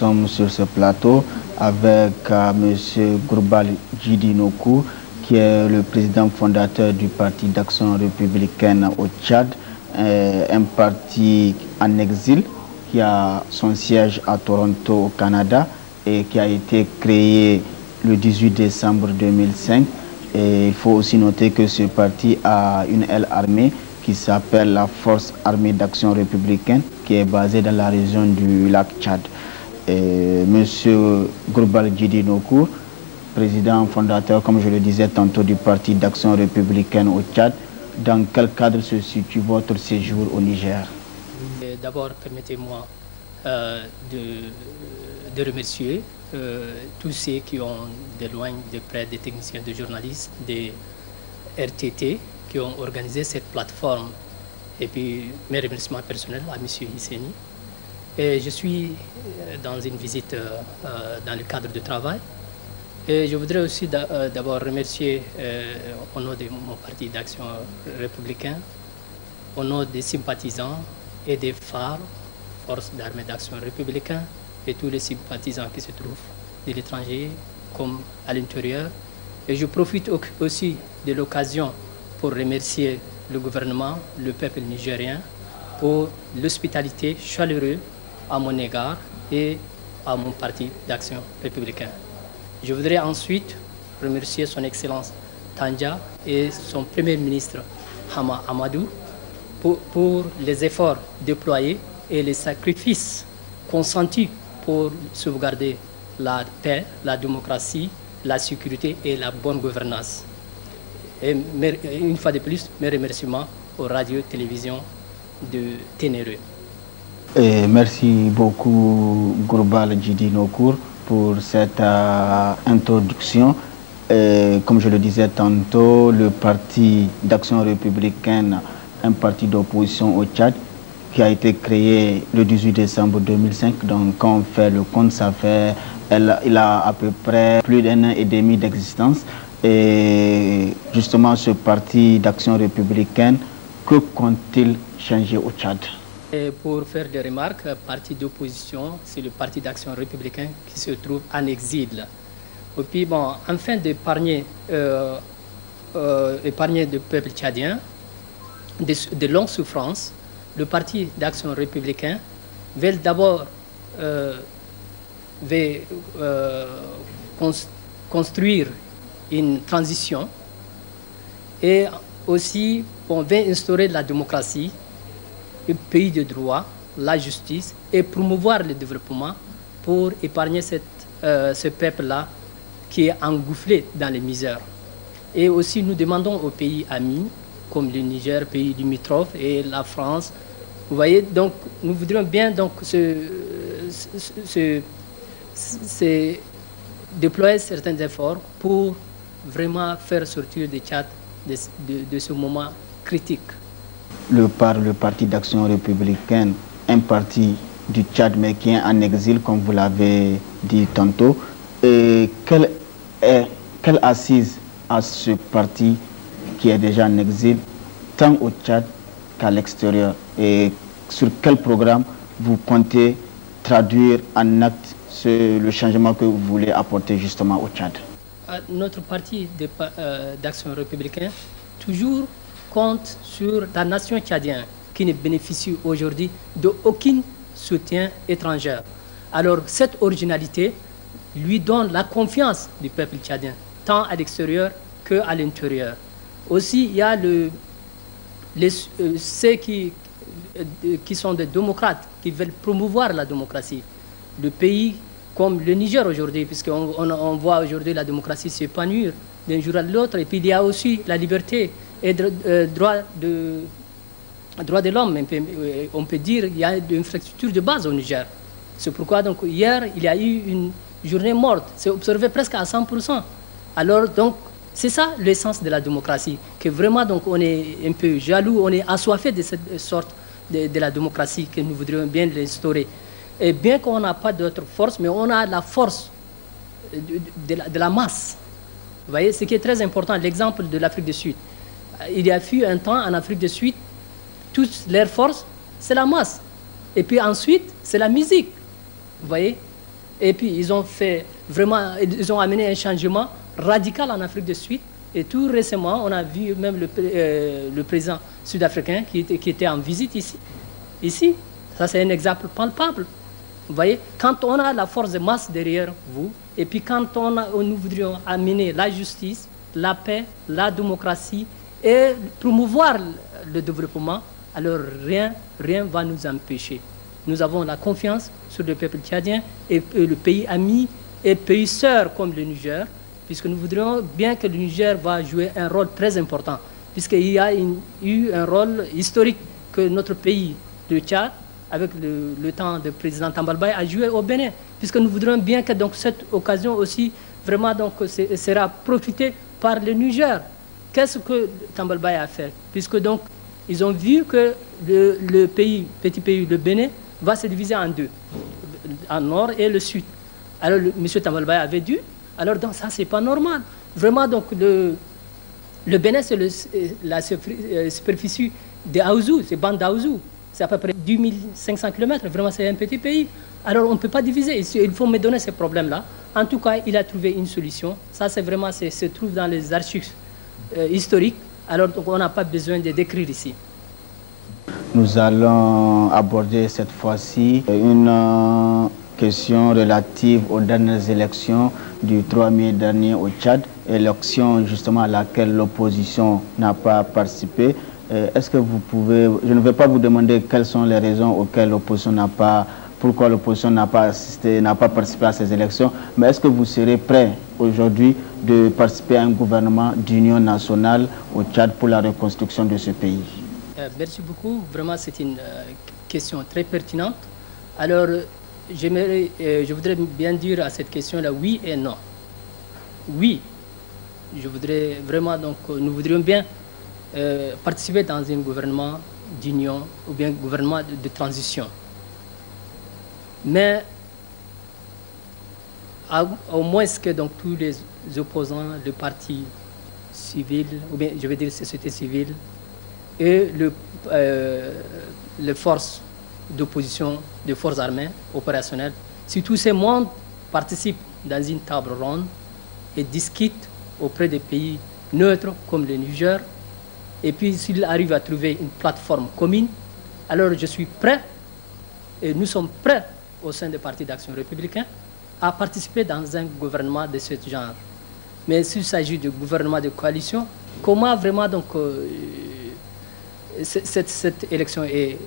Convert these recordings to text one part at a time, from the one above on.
sommes sur ce plateau avec M. Gourbal Djidinoku, qui est le président fondateur du Parti d'Action républicaine au Tchad, un parti en exil qui a son siège à Toronto, au Canada, et qui a été créé le 18 décembre 2005. Et il faut aussi noter que ce parti a une aile armée qui s'appelle la Force armée d'action républicaine, qui est basée dans la région du lac Tchad. Monsieur Gourbal Djidinoku, président fondateur, comme je le disais tantôt, du Parti d'Action républicaine au Tchad, dans quel cadre se situe votre séjour au Niger? D'abord, permettez-moi de remercier tous ceux qui ont de loin, de près, des techniciens, des journalistes, des RTT, qui ont organisé cette plateforme. Et puis mes remerciements personnels à M. Hisseni. Et je suis dans une visite dans le cadre de travail. Et je voudrais aussi d'abord remercier au nom de mon parti d'action républicain, au nom des sympathisants et des phares, forces d'armée d'action républicain, et tous les sympathisants qui se trouvent de l'étranger comme à l'intérieur. Et je profite aussi de l'occasion pour remercier le gouvernement, le peuple nigérien, pour l'hospitalité chaleureuse à mon égard et à mon parti d'action républicain. Je voudrais ensuite remercier son Excellence Tandja et son Premier ministre Hama Amadou pour les efforts déployés et les sacrifices consentis pour sauvegarder la paix, la démocratie, la sécurité et la bonne gouvernance. Et une fois de plus, mes remerciements aux radios-télévisions de Ténéré. Merci beaucoup, Gourbal Djidinoku, pour cette introduction. Comme je le disais tantôt, le Parti d'Action républicaine, un parti d'opposition au Tchad, qui a été créé le 18 décembre 2005. Donc, quand on fait le compte, il a à peu près plus d'un an et demi d'existence. Et justement, ce parti d'action républicaine, que compte-t-il changer au Tchad? Et pour faire des remarques, parti d'opposition, c'est le parti d'action républicain qui se trouve en exil. Et puis, bon, afin d'épargner le peuple tchadien de longues souffrances, le parti d'action républicain veut d'abord construire une transition et aussi on veut instaurer la démocratie, un pays de droit, la justice et promouvoir le développement pour épargner ce peuple-là qui est engouffré dans les misères. Et aussi nous demandons aux pays amis comme le Niger, pays limitrophe, et la France. Vous voyez, donc nous voudrions bien donc déployer certains efforts pour vraiment faire sortir le Tchad de ce moment critique. Le Parti d'Action républicaine, un parti du Tchad mais qui est en exil, comme vous l'avez dit tantôt, et quelle assise à ce parti qui est déjà en exil, tant au Tchad qu'à l'extérieur? Et sur quel programme vous comptez traduire en acte le changement que vous voulez apporter justement au Tchad? Notre parti d'action républicaine toujours compte sur la nation tchadienne qui ne bénéficie aujourd'hui d'aucun soutien étranger. Alors cette originalité lui donne la confiance du peuple tchadien, tant à l'extérieur qu'à l'intérieur. Aussi, il y a ceux qui sont des démocrates, qui veulent promouvoir la démocratie. Le pays comme le Niger aujourd'hui, puisqu'on voit aujourd'hui la démocratie s'épanouir d'un jour à l'autre, et puis il y a aussi la liberté et droit de l'homme. On peut dire qu'il y a une infrastructure de base au Niger. C'est pourquoi donc, hier, il y a eu une journée morte. C'est observé presque à 100%. Alors, donc, c'est ça l'essence de la démocratie, que vraiment, donc, on est un peu jaloux, on est assoiffé de cette sorte de la démocratie que nous voudrions bien l'instaurer. Et bien qu'on n'a pas d'autre force, mais on a la force de la masse. Vous voyez, ce qui est très important, l'exemple de l'Afrique du Sud. Il y a eu un temps en Afrique du Sud, toutes leurs forces, c'est la masse. Et puis ensuite, c'est la musique. Vous voyez? Et puis ils ont fait vraiment, ils ont amené un changement radical en Afrique du Sud. Et tout récemment, on a vu même le président sud-africain qui était en visite ici. Ça, c'est un exemple palpable. Vous voyez, quand on a la force de masse derrière vous, et puis quand nous voudrions amener la justice, la paix, la démocratie et promouvoir le développement, alors rien ne va nous empêcher. Nous avons la confiance sur le peuple tchadien et le pays ami et pays sœur comme le Niger, puisque nous voudrions bien que le Niger va jouer un rôle très important, puisqu'il y a eu un rôle historique que notre pays, le Tchad, avec le temps du président Tambalbaye, a joué au Bénin, puisque nous voudrions bien que donc, cette occasion aussi vraiment donc, sera profitée par le Niger. Qu'est-ce que Tambalbaye a fait? Puisque donc, ils ont vu que le petit pays, le Bénin, va se diviser en deux, en nord et le sud. Alors, M. Tambalbaye avait dit, alors donc, ça, c'est pas normal. Vraiment, donc, le Bénin, c'est la superficie de Aouzou, c'est bande d'Aouzou. C'est à peu près 10 500 km. Vraiment, c'est un petit pays. Alors, on ne peut pas diviser. Il faut me donner ces problèmes-là. En tout cas, il a trouvé une solution. Ça, c'est vraiment, se trouve dans les archives historiques. Alors, donc, on n'a pas besoin de décrire ici. Nous allons aborder cette fois-ci une question relative aux dernières élections du 3 mai dernier au Tchad, élection justement à laquelle l'opposition n'a pas participé. Est-ce que vous pouvez, je ne vais pas vous demander quelles sont les raisons auxquelles l'opposition n'a pas, pourquoi l'opposition n'a pas assisté, n'a pas participé à ces élections, mais est-ce que vous serez prêt aujourd'hui de participer à un gouvernement d'union nationale au Tchad pour la reconstruction de ce pays? Merci beaucoup. Vraiment, c'est une question très pertinente. Alors, je voudrais bien dire à cette question-là oui et non. Oui, je voudrais vraiment, donc, nous voudrions bien participer dans un gouvernement d'union ou bien un gouvernement de transition. Mais au moins que donc, tous les opposants, les partis civils, ou bien je vais dire société civile, et les forces d'opposition, les forces armées opérationnelles, si tous ces mondes participent dans une table ronde et discutent auprès des pays neutres comme le Niger, et puis s'ils arrivent à trouver une plateforme commune, alors je suis prêt, et nous sommes prêts au sein des partis d'action républicains, à participer dans un gouvernement de ce genre. Mais s'il s'agit de gouvernement de coalition, comment vraiment donc cette élection est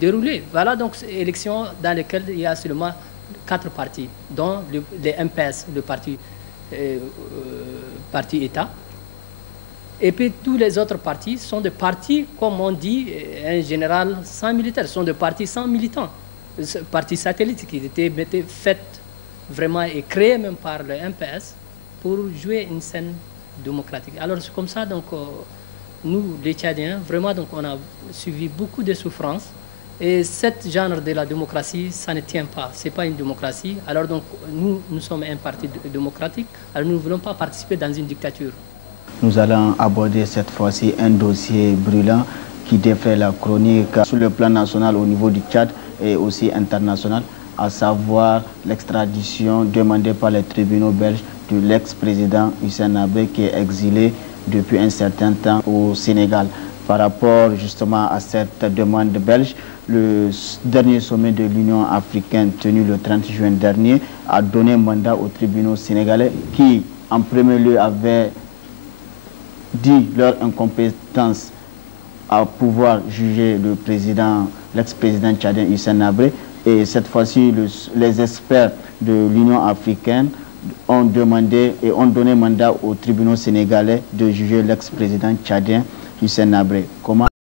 déroulée? Voilà donc une élection dans laquelle il y a seulement 4 partis, dont les MPS, le parti État. Et puis tous les autres partis sont des partis, comme on dit en général, sans militaires, sont des partis sans militants. Partis satellites qui étaient faits vraiment et créés même par le MPS pour jouer une scène démocratique. Alors c'est comme ça, donc nous, les Tchadiens, vraiment, donc, on a suivi beaucoup de souffrances. Et ce genre de la démocratie, ça ne tient pas. Ce n'est pas une démocratie. Alors donc, nous sommes un parti démocratique. Alors nous ne voulons pas participer dans une dictature. Nous allons aborder cette fois-ci un dossier brûlant qui défait la chronique sur le plan national au niveau du Tchad et aussi international, à savoir l'extradition demandée par les tribunaux belges de l'ex-président Hissène Habré qui est exilé depuis un certain temps au Sénégal. Par rapport justement à cette demande belge, le dernier sommet de l'Union africaine tenu le 30 juin dernier a donné mandat aux tribunaux sénégalais qui, en premier lieu, avaient dit leur incompétence à pouvoir juger le président, l'ex-président tchadien Hissène Habré. Et cette fois-ci, les experts de l'Union africaine ont demandé et ont donné mandat aux tribunaux sénégalais de juger l'ex-président tchadien Hissène Habré. Comment